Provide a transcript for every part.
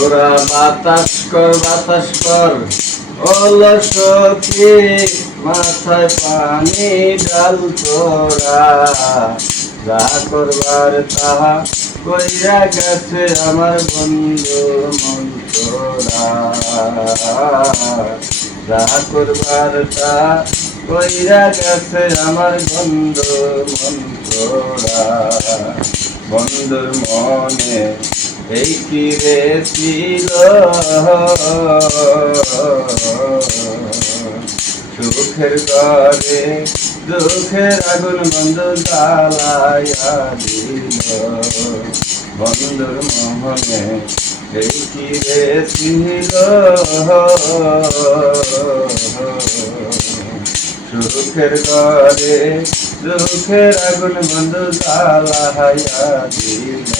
তোরা বাতাস কর ওল সখী মাথায় পানি ডাল তোরা যা করবার তাহা কইরা গেছে আমার বন্ধু মন তোরা যা করবার তা কইরা গেছে আমার বন্ধু মন তোরা বন্ধুর মনে এই কি রে ছিল সুখের ঘরে দুঃখের আগুন বন্ধু জ্বালাইয়া দিল বন্ধুর মোহনে এই কি রে ছিল সুখের ঘরে দুঃখের আগুন বন্ধু জ্বালাইয়া দিল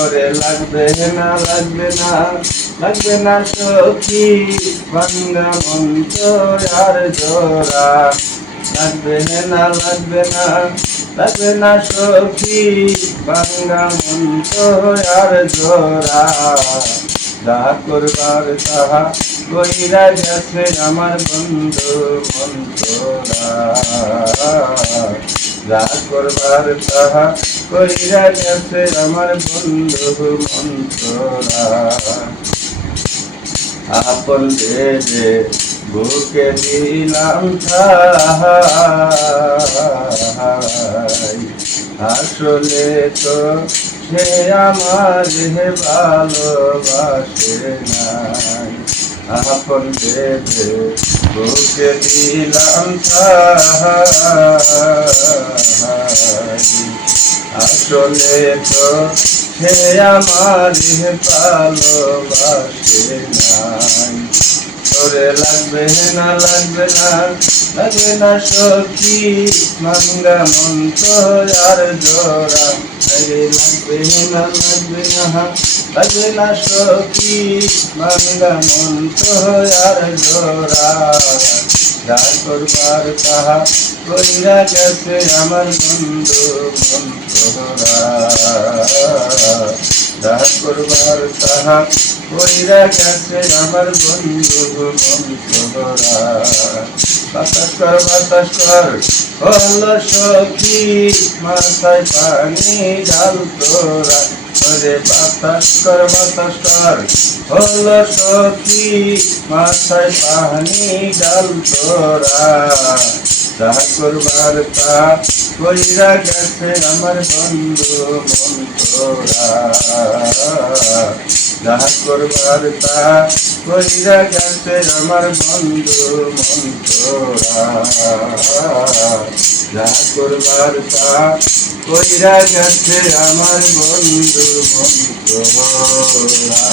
ওরে লাগবে না সখী ভাঙ্গা মঞ্চ আর জোড়া লাগবে না সখী ভাঙ্গা মঞ্চ আর জোড়া যা করবার তাহা কইরা গেছে আমার বন্ধু মন তোরা যা করবার তাহা কইরা গেছে আমার বন্ধু মন তোরা আপন দেবে বুকে দিলাম ঠাই আসলে তো সে আমার ভালোবাসে নাই আপন দেবে বুকে দিলাম ঠাই আসলে তো সে আমার ভালোবাসে নাই তোরে লাগবে না সখী ভাঙ্গা মঞ্চ আর জোড়া লাগবে না সখী ভাঙ্গা মঞ্চ আর জোড়া যা করবার তাহা কইরা গেছে আমার বন্ধু মন তোরা যা করবার তাহা কইরা গেছে আমার বন্ধু মন তোরা বাতাস কর হল সখী মাথায় পানি ডাল তোরা ওরে বাতাস কর হল সখী মাথায় পানি ডাল তোরা যা করবার তা কইরা গেছে আমার বন্ধু মন তোরা যা করবার তা কইরা গেছে আমার বন্ধু মন তোরা যা করবার তা কইরা গেছে আমার বন্ধু মন তোরা।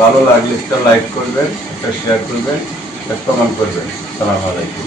ভালো লাগলে একটা লাইক করবেন, একটা শেয়ার করবেন, একটা কমেন্ট করবেন। আসসালামু আলাইকুম।